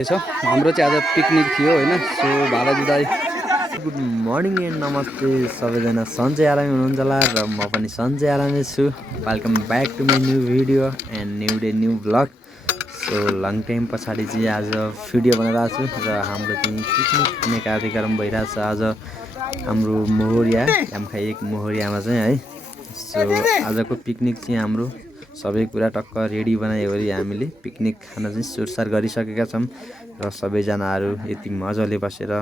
हाम्रो चाहिँ आज पिकनिक थियो हैन। सो भालाजु दाइ गुड मर्निङ एन्ड नमस्ते सबैजना सन्चै आरामै हुनुहुन्छ होला र म पनि सन्चै आरामै छु। Welcome back to my new video and new day new vlog. So long time पछाडि चाहिँ आज भिडियो बनाइरहेको छु र हाम्रो चाहिँ पिकनिक हुने कार्यक्रम भइरहेछ आज हाम्रो मोहरिया यामखा 1 मोहरियामा चाहिँ है। सो आजको पिकनिक चाहिँ हाम्रो सबै कुरा टक्क रेडी बनाइवरी हामीले पिकनिक खान चाहिँ सुरसार गरिसकेका छौँ र सबैजनाहरू यति मजाले बसेर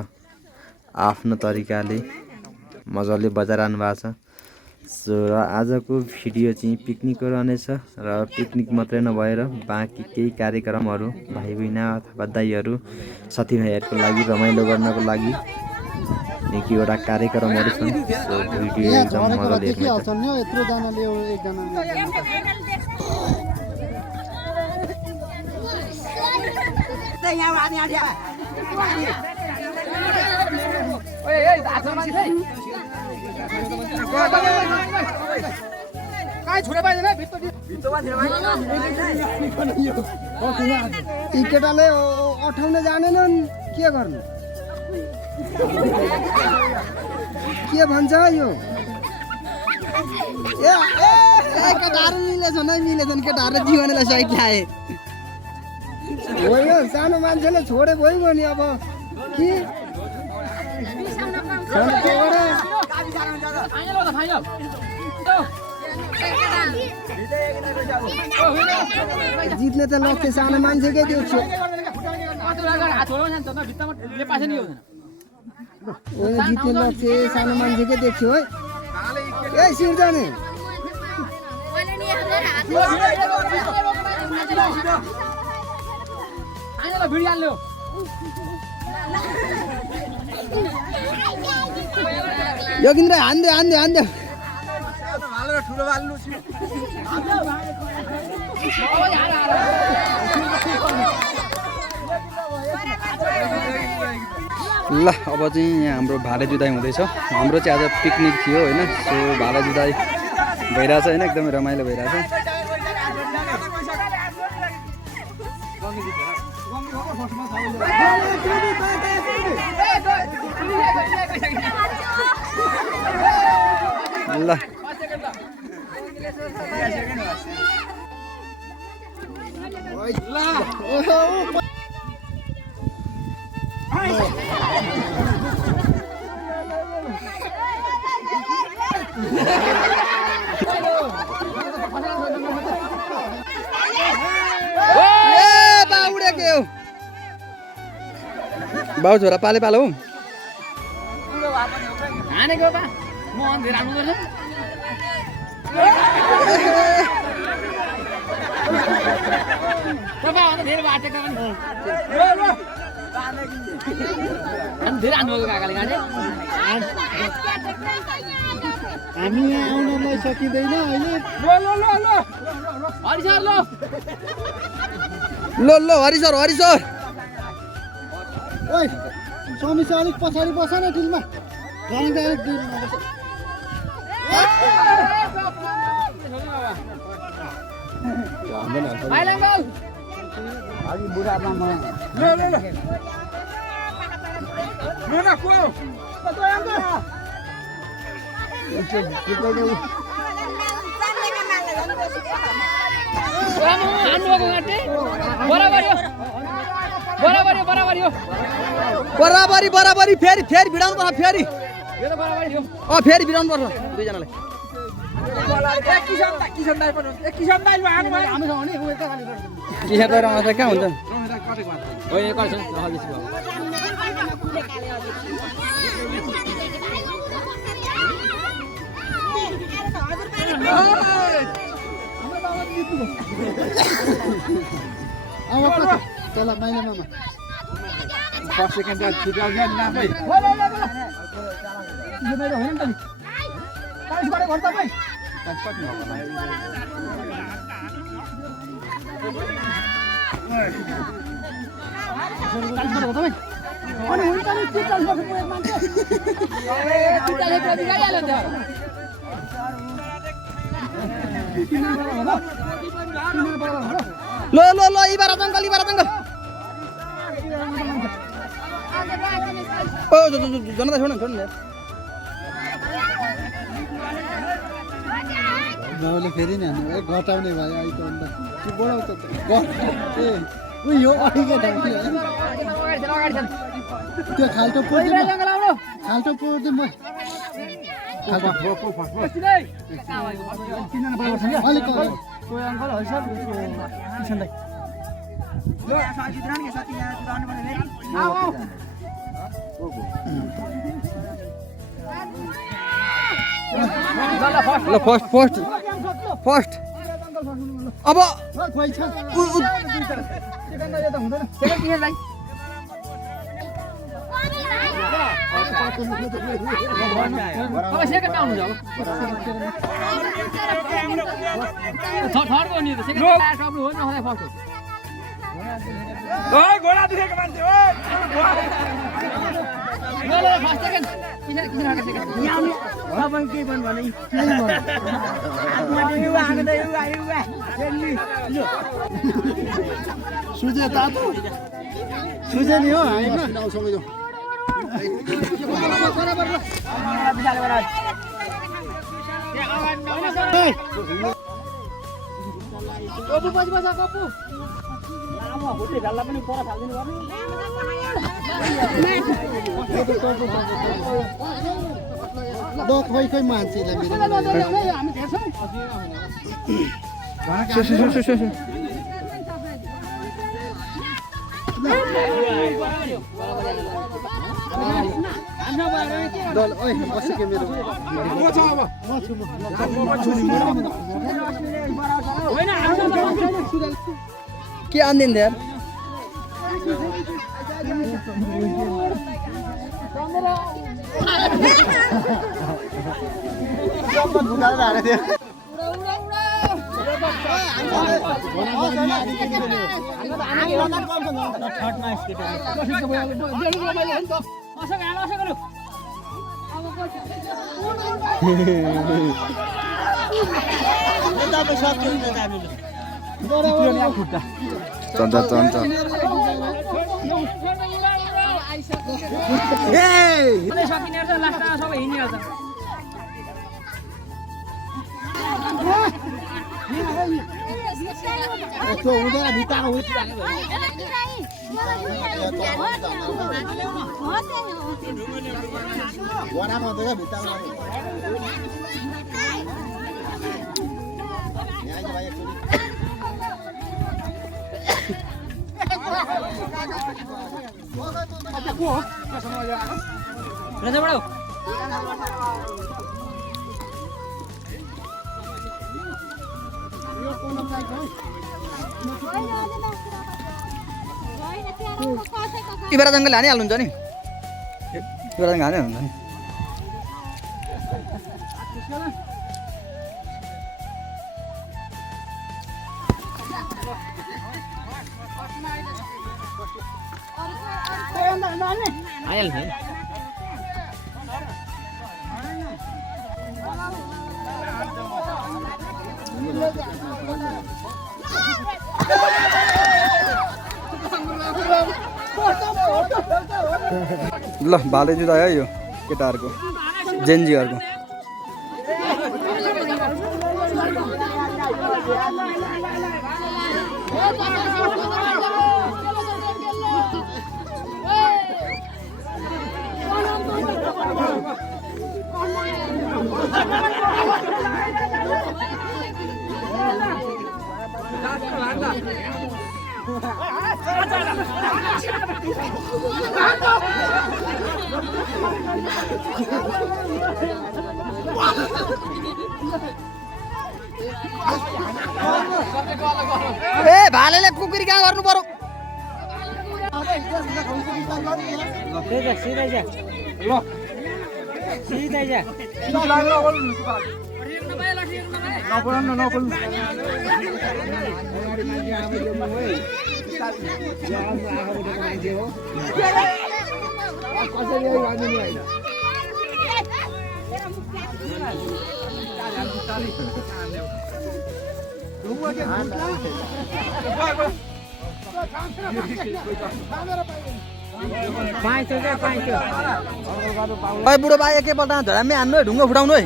आफ्नो तरिकाले मजाले बजाइरहनु भएको छ। सो र आजको भिडियो चाहिँ पिकनिकको रहनेछ र पिकनिक मात्रै नभएर बाँकी केही कार्यक्रमहरू भाइ बहिनी अथवा दाइहरू साथीभाइहरूको लागि रमाइलो गर्नको लागि निकैवटा कार्यक्रमहरू छन्। सो भिडियो एकदम मजाले हेर्नुहोस्। केटाले अठाउन जानेनन् के गर्नु के भन्छ यो ए केटाहरू मिलेछन् है मिलेछन् केटाहरूले जीवनलाई साइड ल्याए होइन सानो मान्छेले छोडे भइगयो नि अब कि जित्ने त लक्ष्य सानो मान्छेकै देख्छु जित्ने लक्ष्य सानो मान्छेकै देख्छु है। ए सिर्जने योगिन्द्र हान्दे हान्दे हान्दे ल अब चाहिँ यहाँ हाम्रो भाले जुदाइ हुँदैछ। हाम्रो चाहिँ आज पिकनिक थियो हैन। सो भाले जुदाइ भइरहेछ हैन, एकदमै रमाइलो भइरहेछ। ल बाउ छोरा पाले पालो हानेको बा म अन्धेर हान्नु पर्छ तपाईँ अन्त धेरै बाटेको पनि अनि धेरै हान्नुभएको काकाले गाडे हामी यहाँ आउनलाई सकिँदैन अहिले हरि सर ल हरि सर ओइ समीक्षा अलिक पछाडि बस न टिलमा बराबरी फेरि भिडाउनु पर्छ फेरि फेरि भिडाउनु पर्छ दुईजनालाई। किसन दाइ रमाउँछ कहाँ हुन्छ चल माइला मामा फर्स्ट सेकेन्ड छिटाउँछ नि नामै लो लो लो इबारा जंगल जनता छोड्नु छोड्नु गाउँले फेरि नि हान्नु है घटाउने भयो अहिले त अन्त के बढाउँछ त ए उ यो अहिलेको ठाउँ त्यो खाल्टो पोर्दै खाल्टो पोर्दै म अलिक ल फर्स्ट अब घोडा दुखेको मान्छे सुजे तातो सुजे नि हो होइन खोइ मान्छेलाई बसेको मेरो के आनिदिन्छ यार चन्छ हुँदैन भित्ताको इबरा जङ्गल हानिहाल्नुहुन्छ नि इबरा जङ्गल हानिहाल्नुहुन्छ नि ल भाले जुदा है यो केटाहरूको जेन्जीहरूको ए भालेले कुकुरी कहाँ गर्नु पर्यो ओइ बुढो बा एकैपल्ट झडाममै हान्नु है ढुङ्गो फुटाउनु है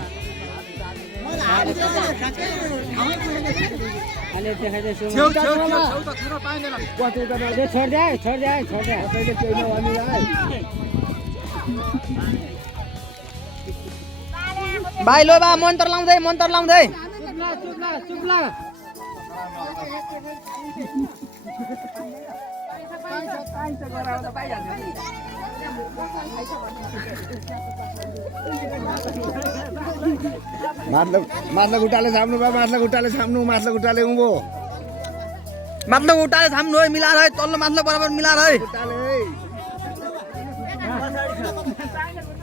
भाइ लो बा मन्त्र लाउँदै माथि खुट्टाले छाम्नु बा माथि खुट्टाले उँभो माथिल्लो उठाले थाम्नु है मिलाएर है तल्लो माथिल्लो बराबर मिलाएर है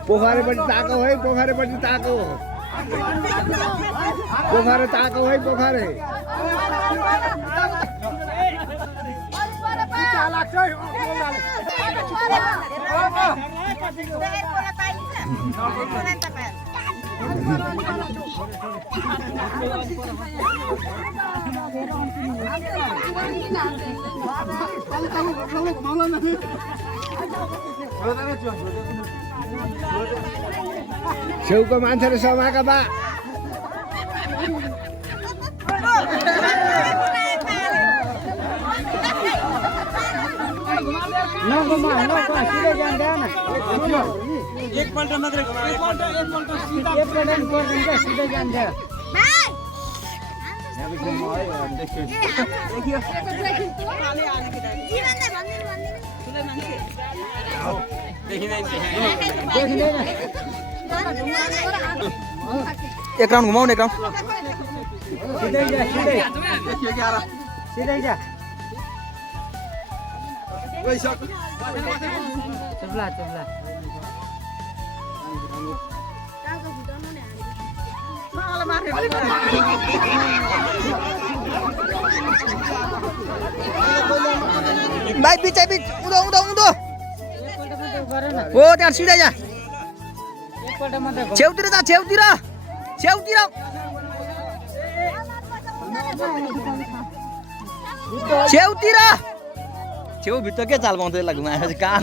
पोखरेपट्टि ताको है पोखरे ताको है पोखरे छेउको मान्छेले समाका बा एकपल्ट मात्रै सिधै जान्छ एक राउन्ड घुमाउनु एक राउन्ड सिधै जा चुप्ला भाइ बिच उँधो हो त्यहाँ सिधै जा छेउतिर छेउभित्र के चाल पाउँछ यसलाई घुमाएर कहाँ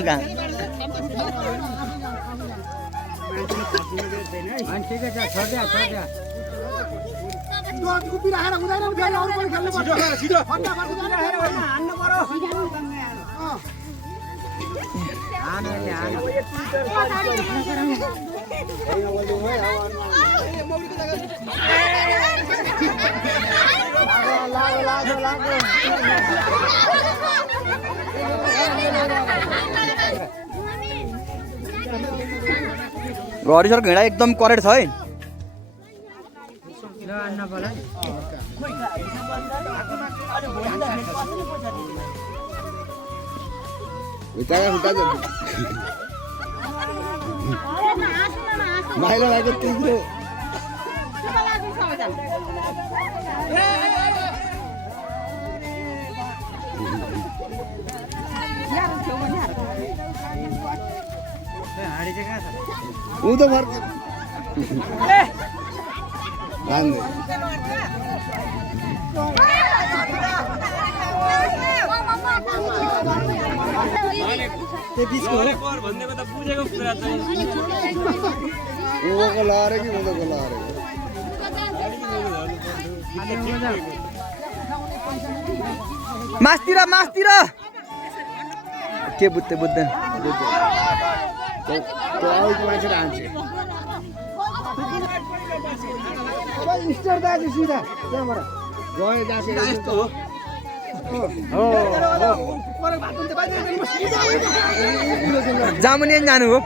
हरिसरको हिँडा एकदम करेक्ट छ है माइला लाग्यो तिम्रो उँधो फर्क उँभोको लहरे कि उँधोको लहरे मास्तिर के बुझ्दै मान्छे हान्छ स्टोर दाजु सिधा त्यहाँबाट गयो यस्तो जामुने जानु हो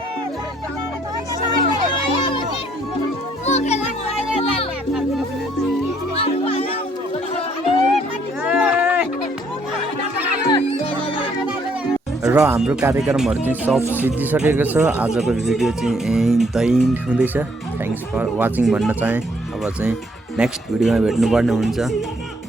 र हाम्रो कार्यक्रमहरू चाहिँ सब सिद्धिसकेको छ आजको भिडियो चाहिँ द इन्ड हुँदैछ थ्याङ्क्स फर वाचिङ भन्न चाहेँ अब चाहिँ नेक्स्ट भिडियोमा भेट्नुपर्ने हुन्छ